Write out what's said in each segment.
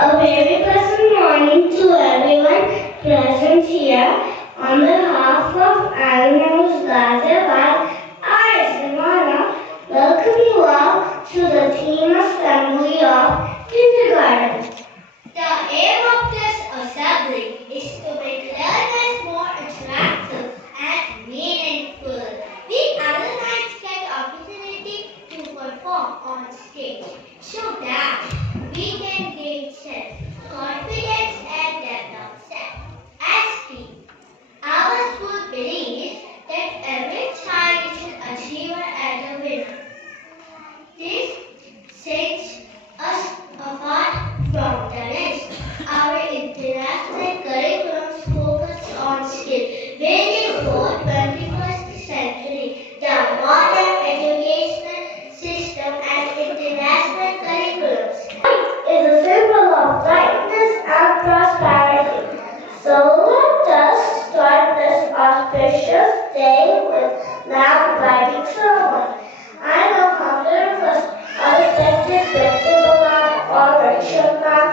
A very pleasant morning to everyone present here. On behalf of Animals Gazebad, I, Simona, welcome you all to the theme assembly of kindergarten. The aim of this assembly is to make learners more interactive and meaningful. We adults get the opportunity to perform on stage so that we can gain self-confidence and develop self-esteem. Our school believes that every child is an achiever and a winner. This sets us apart from the rest. Our international curriculum focuses on skill, building for 21st century. The modern educational system and international curriculums Is a symbol of brightness and prosperity. So let us start this auspicious day with lamp lighting ceremony. I now humbly request our respected principal ma'am or Rachel ma'am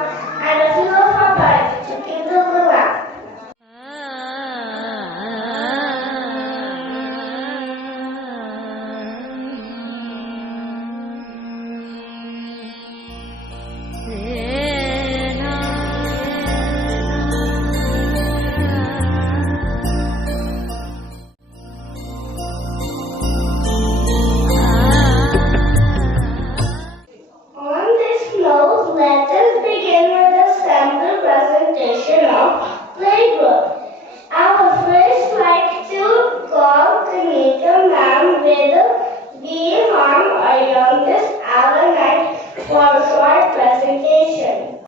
and a few of our parents to kindle the lamp. On this note, let us begin with a sample presentation of playgroup. I would first like to call Kanika ma'am with B. Harm, our youngest alumni, for a short presentation.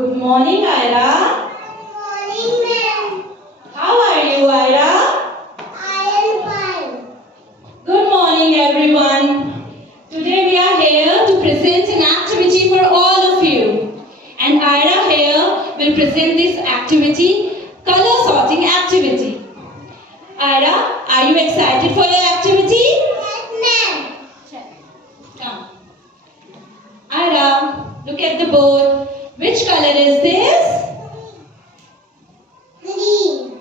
Good morning, Ira. Good morning, ma'am. How are you, Ira? I am fine. Good morning, everyone. Today we are here to present an activity for all of you. And Ira here will present this activity, color sorting activity. Ira, are you excited for your activity? Yes, ma'am. Come. Ira, look at the board. Which color is this? Green.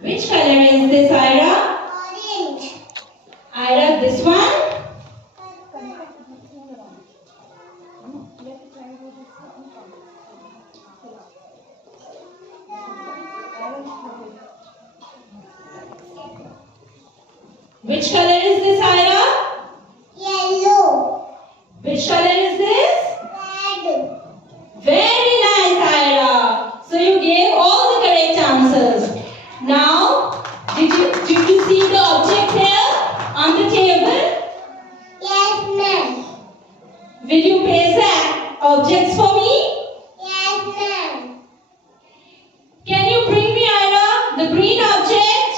Which color is this, Ira? Orange. Ira, this one? Which color is this, Ira? Yellow. Which color is this? Red. Very nice, Ira. So you gave all the correct answers. Now, did you see the object here on the table? Yes, ma'am. Will you place the objects for me? Yes, ma'am. Can you bring me, Ira, the green object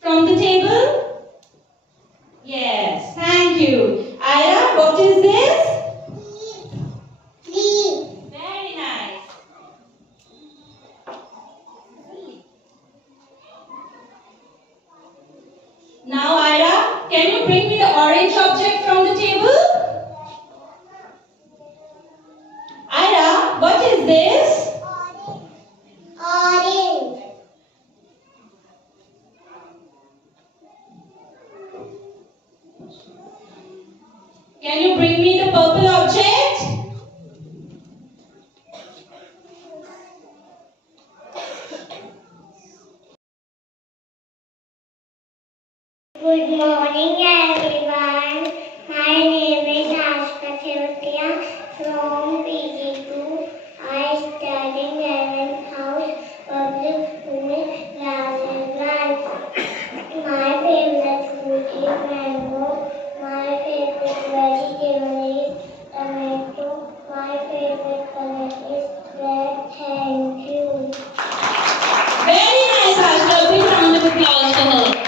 from the table? Yes, thank you. Ira, what is this? Leaf. Very nice. Now, Ira, can you bring me the orange object from the table? Ira, what is this? Orange. Can you bring me the purple object? Good morning, everyone. My name is Ashka from PG2. I study in Heaven House Public School, Rajasthan. My favorite food is mango. My favorite vegetable is tomato. My favorite color is red. Thank you. Very nice, Ashka. Big round of applause for her.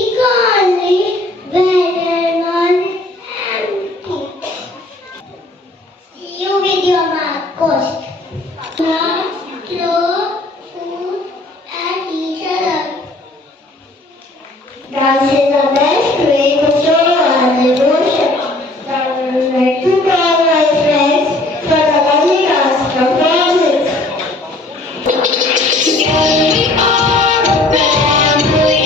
speak only when your mind is empty. See you with your mouth closed. Not clothes, food, and each other. Dance is the best way to show our devotion. I would like to call my friends for the lovely dance performance. Together we are a family.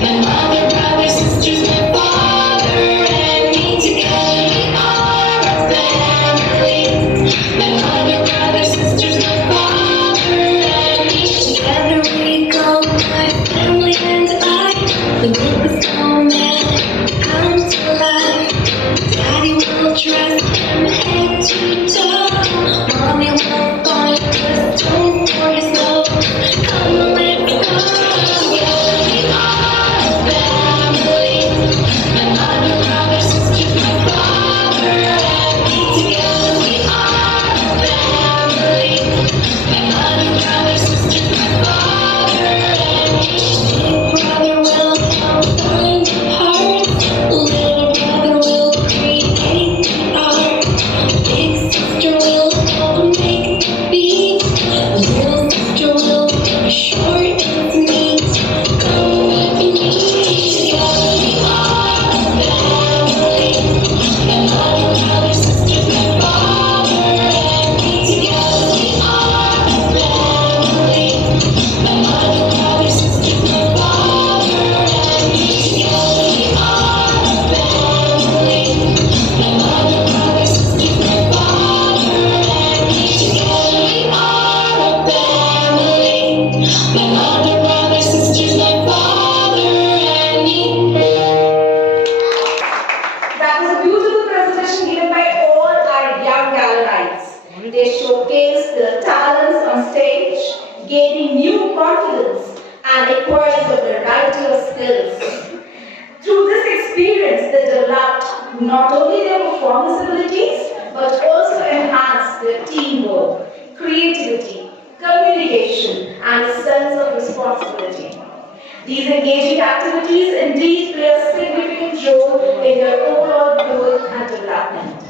My mother, brother, sisters, my father, and me. Together we are a family. My mother, brother, sisters, my father, and me. Together we go, my family and I. The group is so mad, comes to life. Daddy will dress him head to toe. Mommy will find us, don't worry, so come on, let me go. Together we are a family. My mother, brother, sisters, my father, and me. Together we are a family. My mother, brother, sisters, my father, and me. Big brother will help find the heart. Little brother will create the art. Big sister will help make the beat. Little sister will make sure it's neat. Come with me, together we are a family. My mother, brother, sisters, my father, and me. Together we are a family. My mother, brother, sisters, my father, and me. Together we are a family. My mother, brother, sisters, my father, and me. Together we are a family. My mother, brother, sisters, my father, and me. That was a beautiful presentation given by all our young gallerites. They showcased their talents on stage, gaining new confidence and acquiring a variety of skills. Through this experience, they developed not only their performance abilities, but also enhanced their teamwork, creativity, communication, and a sense of responsibility. These engaging activities indeed play a significant role in their overall growth and development.